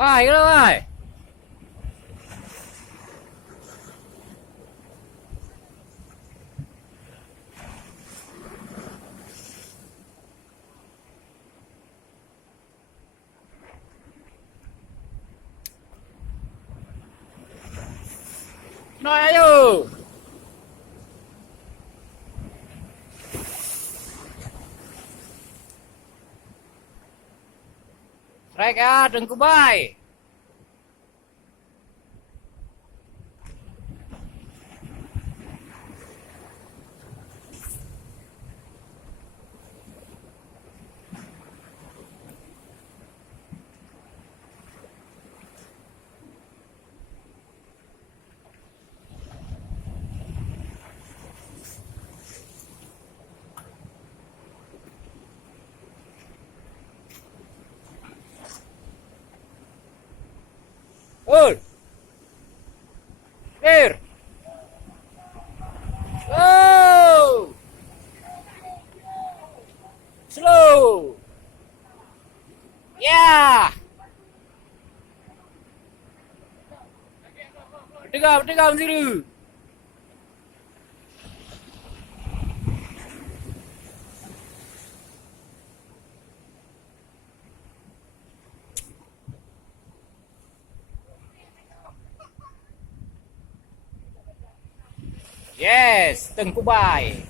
Vai ke vai. Noi ayo. Strike ya, Tengku Bai. Oi. Clear. Oh. Slow. Yeah. Tegam siru. Yes, Tengku Bai.